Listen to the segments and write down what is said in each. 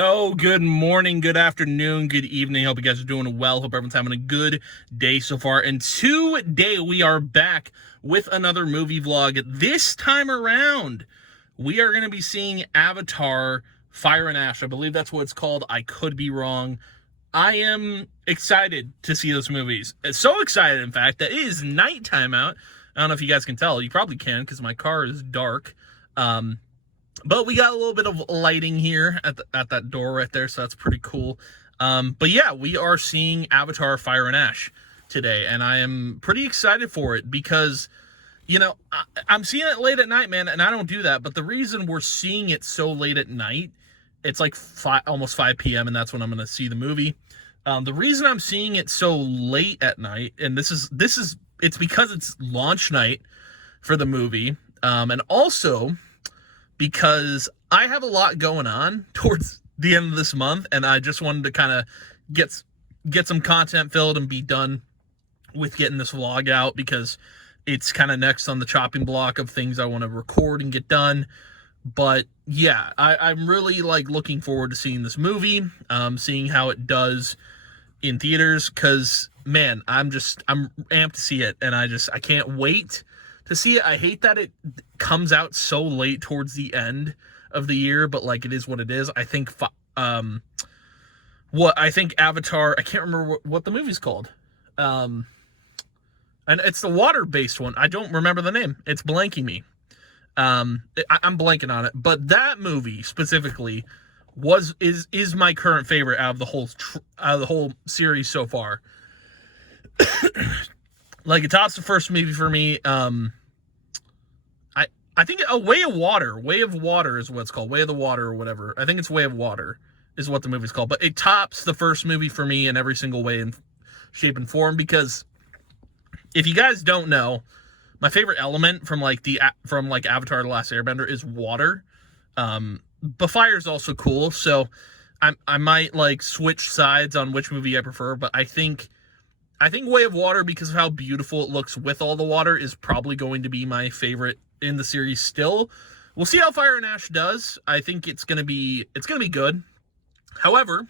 Yo, good morning, good afternoon, good evening. Hope you guys are doing well. Hope everyone's having a good day so far. And today we are back with another movie vlog. This time around, we are going to be seeing Avatar Fire and Ash. I believe that's what it's called. I could be wrong. I am excited to see those movies. So excited, in fact, that it is nighttime out. I don't know if you guys can tell. You probably can because my car is dark. But we got a little bit of lighting here at that door right there, so that's pretty cool. But yeah, we are seeing Avatar Fire and Ash today, and I am pretty excited for it because, you know, I'm seeing it late at night, man, and I don't do that. But the reason we're seeing it so late at night, it's like almost 5 p.m., and that's when I'm going to see the movie. The reason I'm seeing it so late at night, and it's because it's launch night for the movie, and also because I have a lot going on towards the end of this month, and I just wanted to kind of get some content filled and be done with getting this vlog out, because it's kind of next on the chopping block of things I want to record and get done. But yeah, I'm really looking forward to seeing this movie, seeing how it does in theaters, because man, I'm amped to see it, and I can't wait to see it. I hate that it comes out so late towards the end of the year, but it is what it is. I think Avatar, I can't remember what the movie's called. And it's the water-based one. I don't remember the name. It's blanking me. I'm blanking on it, but that movie specifically is my current favorite out of the whole series so far. It tops the first movie for me. I think Way of Water is what it's called. Way of the Water or whatever. I think it's Way of Water is what the movie's called. But it tops the first movie for me in every single way and shape and form, because if you guys don't know, my favorite element from Avatar: The Last Airbender is water. But fire is also cool, so I might switch sides on which movie I prefer, but I think Way of Water, because of how beautiful it looks with all the water, is probably going to be my favorite in the series still. We'll see how Fire and Ash does. I think it's gonna be good. However,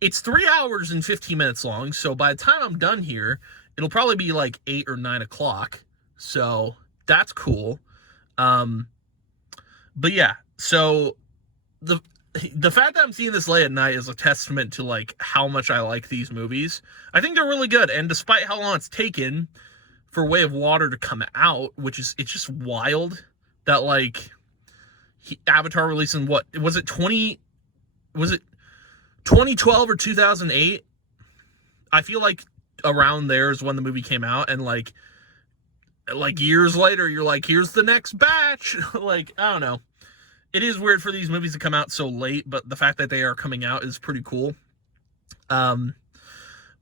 it's 3 hours and 15 minutes long, so by the time I'm done here, it'll probably be 8 or 9 o'clock. So that's cool. But yeah, so the fact that I'm seeing this late at night is a testament to how much I like these movies. I think they're really good, and despite how long it's taken for Way of Water to come out, it's just wild that Avatar released in what was it 2012 or 2008? I feel like around there is when the movie came out, and years later you're here's the next batch. I don't know. It is weird for these movies to come out so late, but the fact that they are coming out is pretty cool.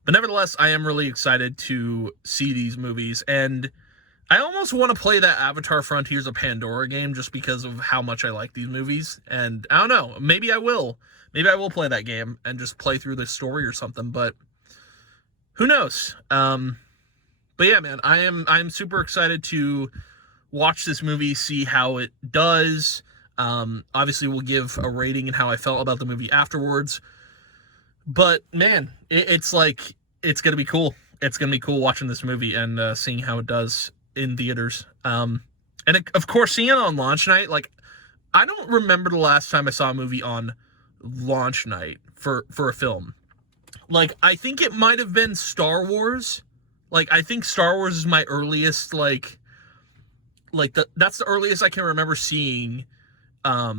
But nevertheless, I am really excited to see these movies, and I almost want to play that Avatar Frontiers of Pandora game just because of how much I like these movies. And I don't know, maybe I will. Maybe I will play that game and just play through the story or something, but who knows? But yeah, man, I'm super excited to watch this movie, see how it does. Obviously, we'll give a rating and how I felt about the movie afterwards. But man, it's gonna be cool. It's gonna be cool watching this movie and seeing how it does in theaters. And of course, seeing it on launch night. I don't remember the last time I saw a movie on launch night for a film. I think it might have been Star Wars. I think Star Wars is my earliest that's the earliest I can remember seeing a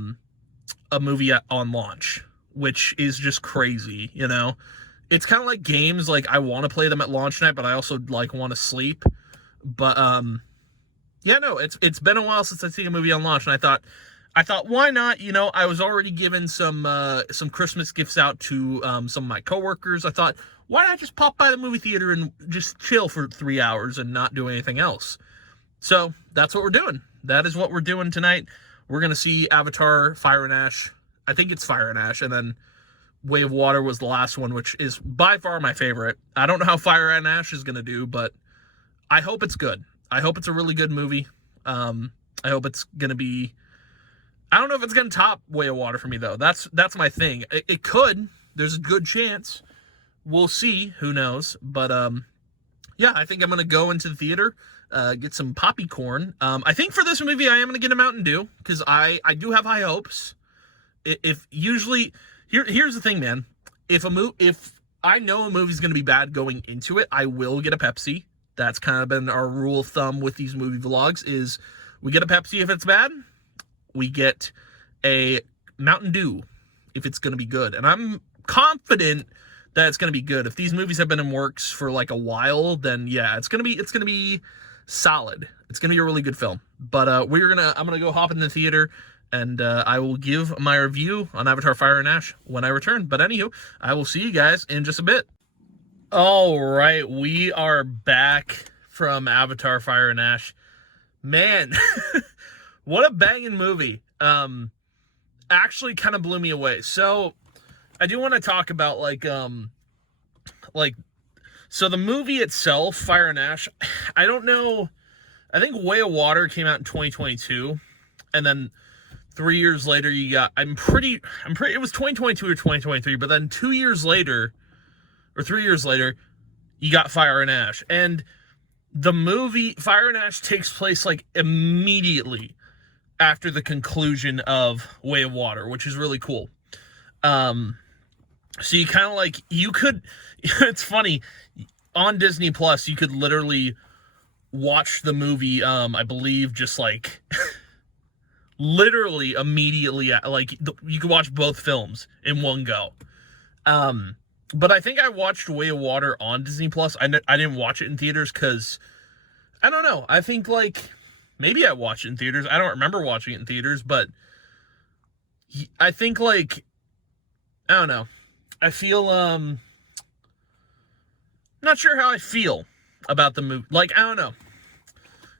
movie on launch, which is just crazy, you know? It's kind of like games, I want to play them at launch night, but I also want to sleep. But yeah, no, it's been a while since I've seen a movie on launch, and I thought why not? You know, I was already giving some Christmas gifts out to some of my coworkers. I thought, why not just pop by the movie theater and just chill for 3 hours and not do anything else? So that's what we're doing. That is what we're doing tonight. We're gonna see Avatar Fire and Ash. I think it's Fire and Ash, and then Way of Water was the last one, which is by far my favorite. I don't know how Fire and Ash is gonna do, but I hope it's good. I hope it's a really good movie. I hope it's gonna be I don't know if it's going to top Way of Water for me, though. That's my thing. It could. There's a good chance. We'll see. Who knows? But, yeah, I think I'm going to go into the theater, get some poppy corn. I think for this movie, I am going to get a Mountain Dew, because I do have high hopes. If usually... Here's the thing, man. If I know a movie's going to be bad going into it, I will get a Pepsi. That's kind of been our rule of thumb with these movie vlogs, is we get a Pepsi if it's bad. We get a Mountain Dew if it's going to be good. And I'm confident that it's going to be good. If these movies have been in works for like a while, then yeah, it's going to be solid. It's going to be a really good film. But I'm going to go hop in the theater, and I will give my review on Avatar Fire and Ash when I return. But anywho, I will see you guys in just a bit. All right, we are back from Avatar Fire and Ash. Man, what a banging movie. Actually kind of blew me away. So I do want to talk about so the movie itself, Fire and Ash, I don't know. I think Way of Water came out in 2022, and then 3 years later you got, I'm pretty it was 2022 or 2023, but then 2 years later or 3 years later you got Fire and Ash. And the movie Fire and Ash takes place like immediately after the conclusion of Way of Water, which is really cool. So you kind of like, you could, it's funny, on Disney Plus, you could literally watch the movie, I believe, just like, literally immediately, like, you could watch both films in one go. But I think I watched Way of Water on Disney Plus. I didn't watch it in theaters because, I don't know, I think, like, maybe I watched it in theaters. I don't remember watching it in theaters, but I think, like, I don't know. I feel, not sure how I feel about the movie. Like, I don't know.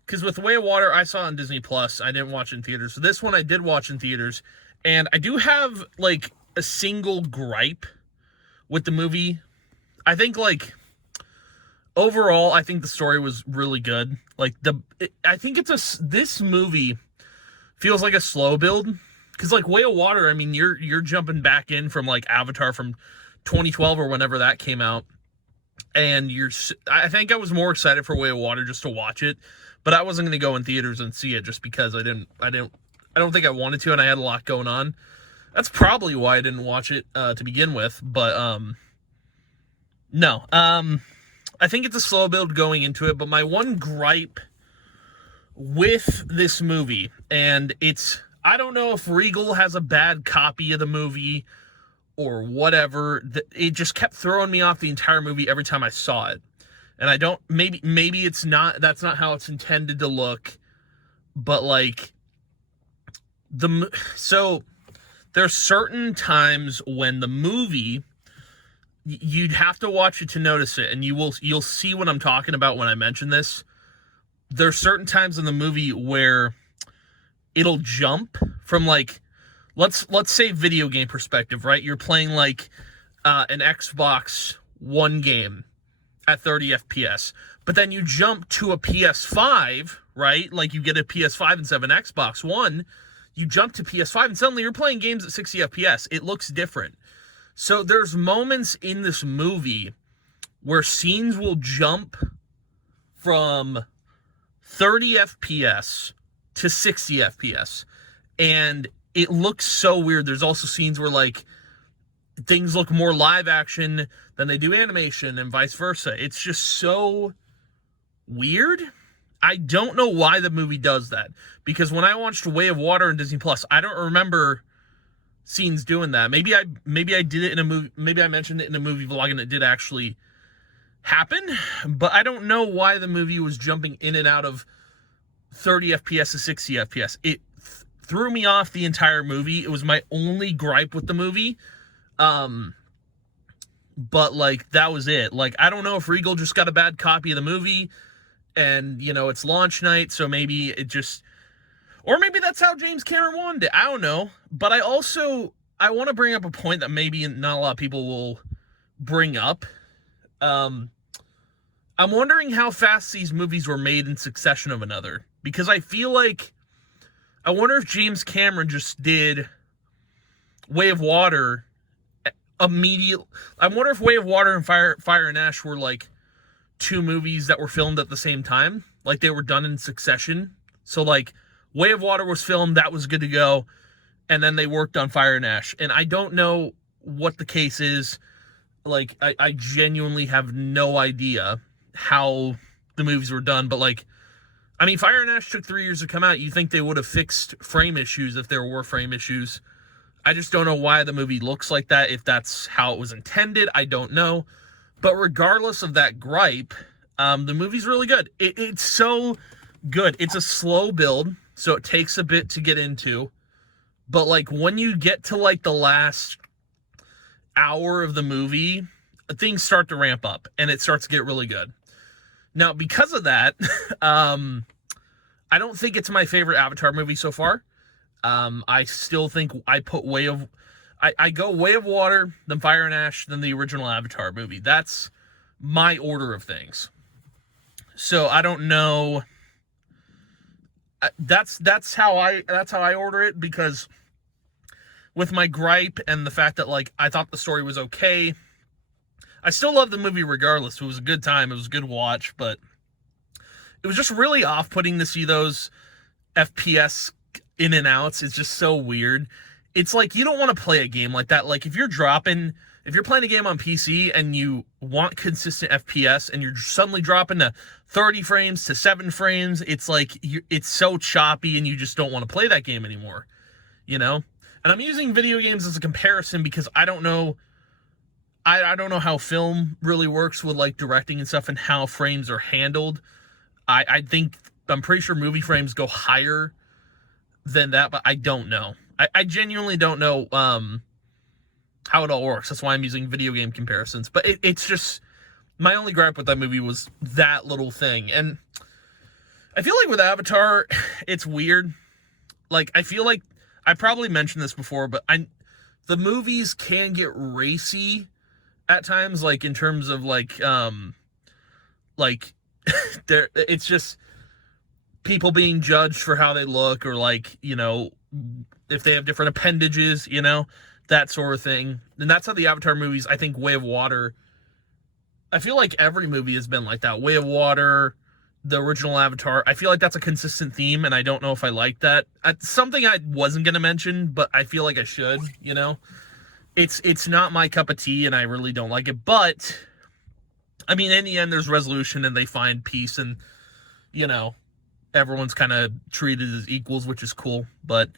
Because with Way of Water, I saw it on Disney Plus. I didn't watch it in theaters. So this one I did watch in theaters. And I do have, like, a single gripe with the movie. I think, like, overall, I think the story was really good. Like, I think this movie feels like a slow build. Because, like, Way of Water, I mean, you're jumping back in from, like, Avatar from 2012 or whenever that came out. And I think I was more excited for Way of Water just to watch it. But I wasn't going to go in theaters and see it just because I don't think I wanted to, and I had a lot going on. That's probably why I didn't watch it to begin with. But, no. I think it's a slow build going into it. But my one gripe with this movie, and I don't know if Regal has a bad copy of the movie or whatever. It just kept throwing me off the entire movie every time I saw it. And I don't, maybe that's not how it's intended to look, but like, so there's certain times when the movie, you'd have to watch it to notice it, and you'll see what I'm talking about when I mention this. There's certain times in the movie where it'll jump from, like, let's say video game perspective, right? You're playing like an Xbox One game at 30 FPS, but then you jump to a PS5, right? Like, you get a PS5 instead of an Xbox One, you jump to PS5, and suddenly you're playing games at 60 FPS. It looks different. So there's moments in this movie where scenes will jump from 30 FPS to 60 FPS, and it looks so weird. There's also scenes where, like, things look more live action than they do animation and vice versa. It's just so weird. I don't know why the movie does that, because when I watched Way of Water on Disney Plus, I don't remember scenes doing that. Maybe I did it in a movie. Maybe I mentioned it in a movie vlog and it did actually happen, but I don't know why the movie was jumping in and out of 30 FPS to 60 FPS. It threw me off the entire movie. It was my only gripe with the movie. But, like, that was it. Like, I don't know if Regal just got a bad copy of the movie and, you know, it's launch night, so maybe it just, or maybe that's how James Cameron wanted it. I don't know. But I want to bring up a point that maybe not a lot of people will bring up. I'm wondering how fast these movies were made in succession of another, because I feel like I wonder if James Cameron just did Way of Water immediate. I wonder if Way of Water and Fire and Ash were like two movies that were filmed at the same time, like they were done in succession. So like Way of Water was filmed, that was good to go, and then they worked on Fire and Ash. And I don't know what the case is. Like I genuinely have no idea how the movies were done, but like, I mean, Fire and Ash took 3 years to come out. You think they would have fixed frame issues if there were frame issues. I just don't know why the movie looks like that. If that's how it was intended, I don't know. But regardless of that gripe, the movie's really good. It's so good. It's a slow build, so it takes a bit to get into. But like when you get to like the last hour of the movie, things start to ramp up and it starts to get really good. Now, because of that, I don't think it's my favorite Avatar movie so far. I still think I put I go Way of Water, then Fire and Ash, then the original Avatar movie. That's my order of things. So I don't know. That's how I order it, because with my gripe and the fact that like I thought the story was okay, I still love the movie regardless. It was a good time. It was a good watch, but it was just really off-putting to see those FPS in and outs. It's just so weird. It's like you don't want to play a game like that. Like if you're playing a game on PC and you want consistent FPS and you're suddenly dropping to 30 frames to 7 frames, it's like it's so choppy and you just don't want to play that game anymore, you know? And I'm using video games as a comparison because I don't know I don't know how film really works with like directing and stuff and how frames are handled. I'm pretty sure movie frames go higher than that, but I don't know. I genuinely don't know how it all works. That's why I'm using video game comparisons. But it's just, my only gripe with that movie was that little thing. And I feel like with Avatar, it's weird. Like, I feel like, I probably mentioned this before, but the movies can get racy at times, like in terms of like it's just people being judged for how they look, or like, you know, if they have different appendages, you know, that sort of thing. And that's how the Avatar movies, I think Way of Water, I feel like every movie has been like that. Way of Water, the original Avatar, I feel like that's a consistent theme, and I don't know if I like that. Something I wasn't going to mention, but I feel like I should, you know? It's not my cup of tea, and I really don't like it, but, I mean, in the end, there's resolution, and they find peace, and, you know, everyone's kind of treated as equals, which is cool, but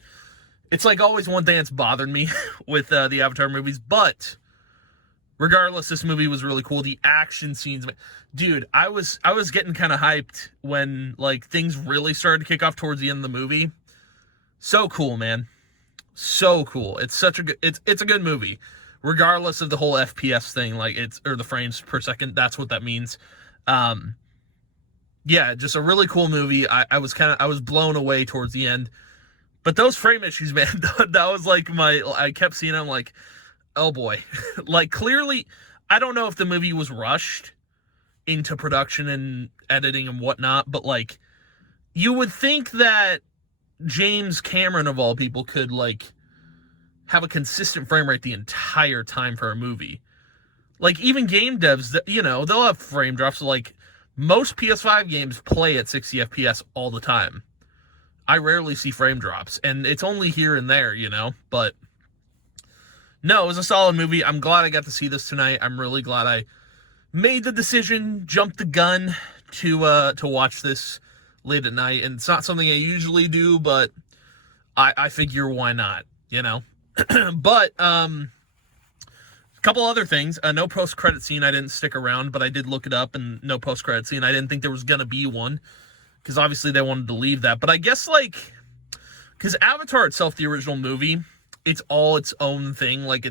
it's like always one thing that's bothered me with the Avatar movies, but regardless, this movie was really cool. The action scenes, dude, I was getting kind of hyped when like things really started to kick off towards the end of the movie. So cool, man. So cool. It's such a good, it's a good movie, regardless of the whole FPS thing, like or the frames per second. That's what that means. Yeah, just a really cool movie. I was blown away towards the end, but those frame issues, man, that was like I kept seeing them like, oh boy. Like, clearly, I don't know if the movie was rushed into production and editing and whatnot, but like, you would think that James Cameron, of all people, could like have a consistent frame rate the entire time for a movie. Like, even game devs, you know, they'll have frame drops. Like, most PS5 games play at 60 FPS all the time. I rarely see frame drops, and it's only here and there, you know, but no, it was a solid movie. I'm glad I got to see this tonight. I'm really glad I made the decision, jumped the gun to watch this late at night. And it's not something I usually do, but I figure why not, you know? But a couple other things. No post-credit scene. I didn't stick around, but I did look it up, and no post-credit scene. I didn't think there was going to be one, because obviously they wanted to leave that. But I guess, like, because Avatar itself, the original movie, it's all its own thing. Like,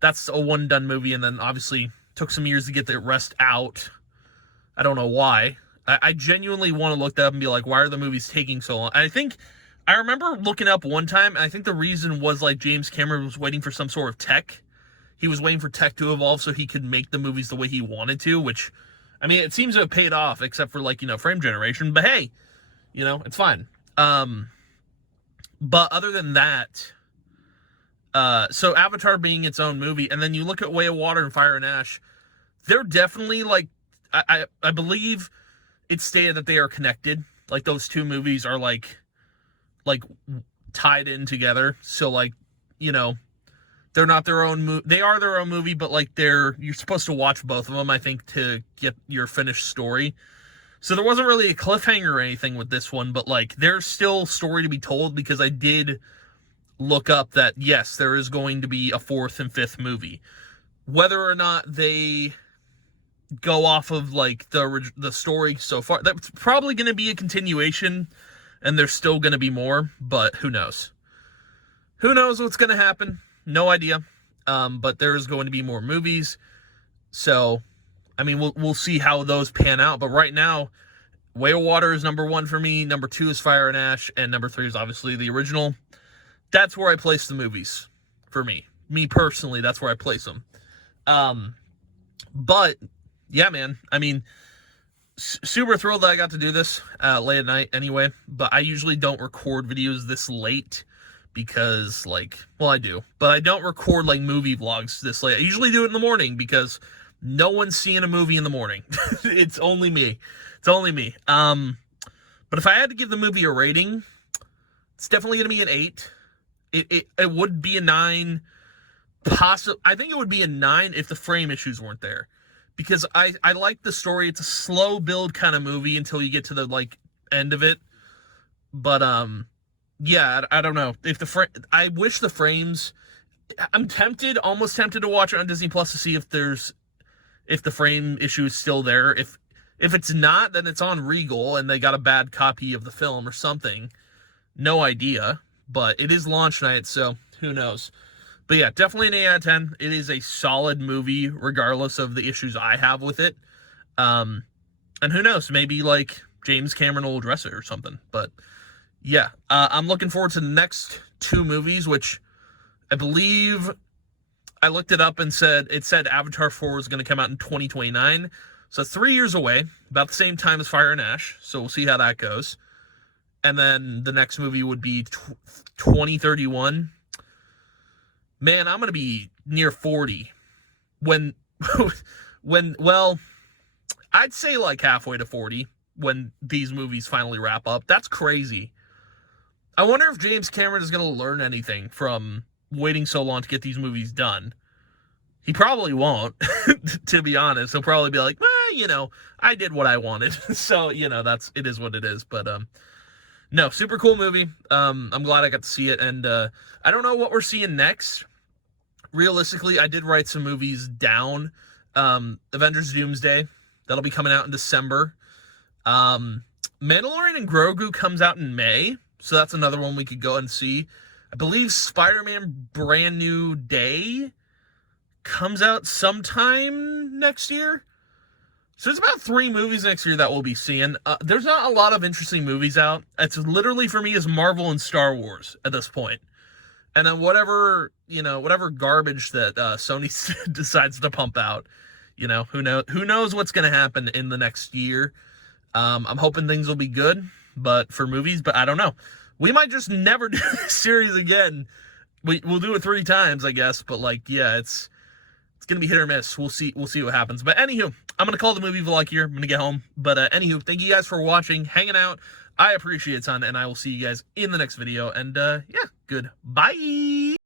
that's a one-done movie, and then obviously took some years to get the rest out. I don't know why. I genuinely want to look that up and be like, why are the movies taking so long? And I remember looking up one time, and I think the reason was, like, James Cameron was waiting for some sort of tech. He was waiting for tech to evolve so he could make the movies the way he wanted to, which, I mean, it seems to have paid off, except for, like, you know, frame generation. But hey, you know, it's fine. But other than that, so Avatar being its own movie, and then you look at Way of Water and Fire and Ash, they're definitely like, I believe it's stated that they are connected. Like those two movies are like tied in together. So like, you know, they're not their own they are their own movie, but like you're supposed to watch both of them, I think, to get your finished story. So there wasn't really a cliffhanger or anything with this one, but like there's still story to be told, because I did look up that yes, there is going to be a fourth and fifth movie. Whether or not they go off of like the story so far, that's probably going to be a continuation, and there's still going to be more, but who knows? Who knows what's going to happen? No idea. But there's going to be more movies. So, I mean, we'll see how those pan out. But right now, Way of Water is number 1 for me. Number 2 is Fire and Ash. And number 3 is obviously the original. That's where I place the movies for me. Me personally, that's where I place them. But, yeah, man. I mean, super thrilled that I got to do this late at night anyway. But I usually don't record videos this late. Because, like, well, I do, but I don't record, like, movie vlogs this late. I usually do it in the morning, because no one's seeing a movie in the morning. It's only me. It's only me. But if I had to give the movie a rating, it's definitely going to be an 8. It would be a 9. I think it would be a 9 if the frame issues weren't there. Because I like the story. It's a slow build kind of movie until you get to the, like, end of it. But, yeah, I don't know. I wish the frames. I'm almost tempted to watch it on Disney Plus to see if the frame issue is still there. If it's not, then it's on Regal and they got a bad copy of the film or something. No idea, but it is launch night, so who knows? But yeah, definitely an 8 out of 10. It is a solid movie, regardless of the issues I have with it. And who knows? Maybe like James Cameron will address it or something, but. Yeah, I'm looking forward to the next 2 movies, which I believe I looked it up and it said Avatar 4 was going to come out in 2029. So 3 years away, about the same time as Fire and Ash. So we'll see how that goes. And then the next movie would be 2031. Man, I'm going to be near 40 when, well, I'd say like halfway to 40 when these movies finally wrap up. That's crazy. I wonder if James Cameron is going to learn anything from waiting so long to get these movies done. He probably won't, to be honest. He'll probably be like, I did what I wanted. So, it is what it is. But, no, super cool movie. I'm glad I got to see it. And I don't know what we're seeing next. Realistically, I did write some movies down. Avengers Doomsday. That'll be coming out in December. Mandalorian and Grogu comes out in May. So that's another one we could go and see. I believe Spider-Man Brand New Day comes out sometime next year. So there's about 3 movies next year that we'll be seeing. There's not a lot of interesting movies out. It's literally, for me, is Marvel and Star Wars at this point. And then whatever garbage that Sony decides to pump out, who knows what's going to happen in the next year. I'm hoping things will be good. But for movies, but I don't know. We might just never do this series again. We'll do it 3 times, I guess. But like, yeah, it's gonna be hit or miss. We'll see what happens. But anywho, I'm gonna call the movie vlog here. I'm gonna get home. But anywho, thank you guys for watching, hanging out. I appreciate it, son, and I will see you guys in the next video. And yeah, goodbye.